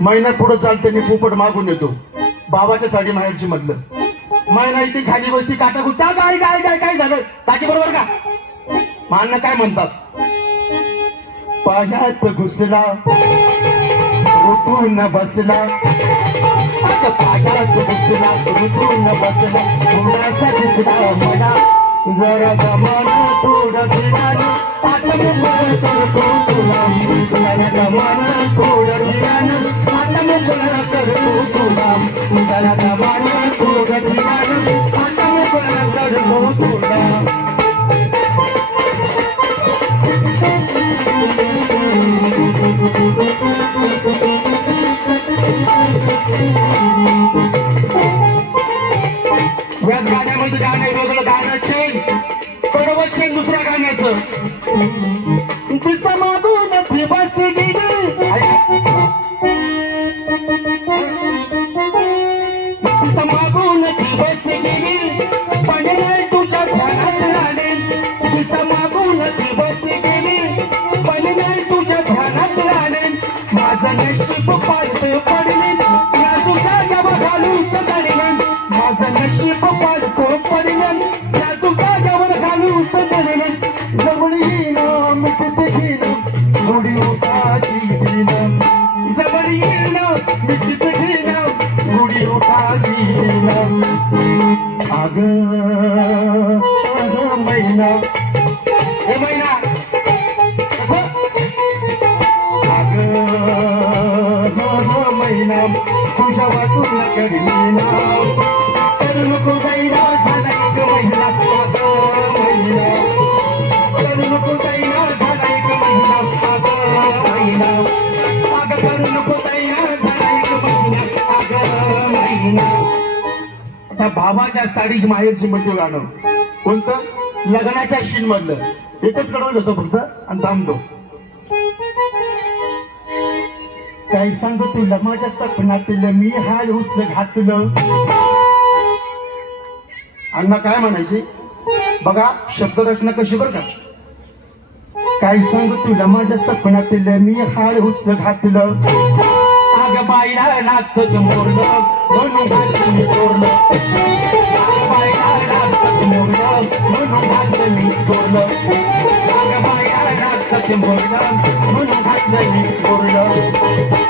महिना पुढं चालते मी पोपट मागून येतो. बाबाच्या साडी माहेरची म्हटलं. महिना इथे खाली बसती काटा गुस्ता काय काय काय काय झालं? ताची बरोबर का? मान्न काय म्हणतात? पाण्यात घुसला ऋतून बसला. बसला. थोडासा मला. जरा गमन थोडं आता तुला. थोडं याच गाण्यामध्ये गाणं आहे वेगळं गाणं चेन बरोबर चेन दुसऱ्या गाण्याचं. तिसं मागून पडले या तुझ्या जवर घालून चढले जवळ येणं मिठत घेणं थोडी उठाची देणं जवळ येणं मिठत घेणं थोडी उठाची देणं अग महिना हे महिना अग महिना तुझ्या वाचून करीना आता बाबाच्या साडी माहेरची मध्ये गाणं. कोणतं? लग्नाच्या शीन मधलं एकच कडवं होतं फक्त आणि थांबतो काय सांग तुला माझ्या सपनातील मी हाय उच घातलं. अण्णा काय म्हणायचे? बघा शब्दरचना कशी बर का? काय सांग तुला माझ्या सपनातील मी हाड उच घातलं. अग बाईला नातच मोरलं म्हणून घातलं मी चोरलं अग बाईला नातच मोरलं म्हणून घातलं मी चोरलं अग बाईला नातच मोरलं म्हणून घातलं मी चोरलं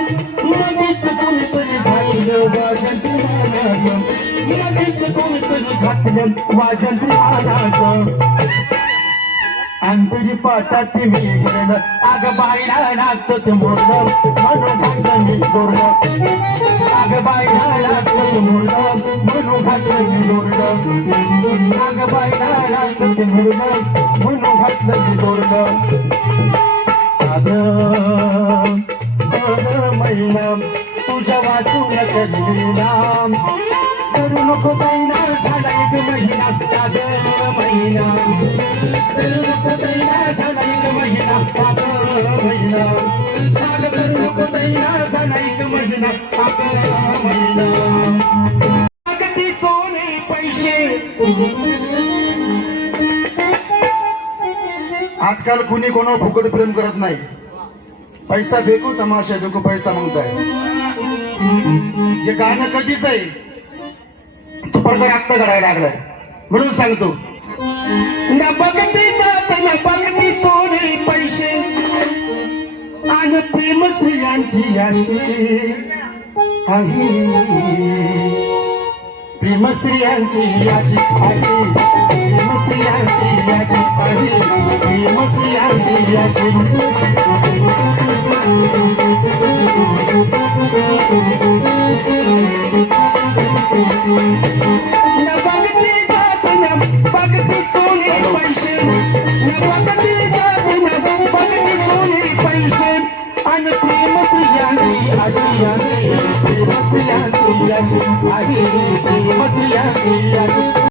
लगेच कोणीतरी घातलं वाजंत्र्याचं. लगेच कोणीतरी घातलं वाजंत्र्याचं. अंतरी पाटात मी गेलं आग बायला लागत ते मोडलं म्हणून घातलं मी दोरलं आग बायला लागत ते मोडलं म्हणून घातलं मी दोरलं आग बायला लागत ते मोडलं म्हणून घातलं मी दोरलं अग नाम तुझ्या वाचून करीना करू नको दैना झाला एक महिना कादर महिना. करू नको दैना झाला एक महिना कादर महिना. काग करू नको दैना झाला एक महिना कादर महिना. अग सोने पैसे. आजकाल कुणी कोणा फुकट प्रेम करत नाही. पैसा फेकू तमाशा देखो पैसा मागताय जे गाणं कधीच आहे तो प्रकार आत्ता करायला लागलाय म्हणून सांगतो न सोने पैसे। आणि प्रेम स्त्रियांची अशी आहे प्रेम याची आहे प्रेम याची आहे प्रेमस्त्रियांची याची न बघती जात सोने पैसे सोने पैसे. आणि प्रेमस्त्रियांची प्रेम स्त्रियांची अशी आहे प्रेम स्त्रियांची अशी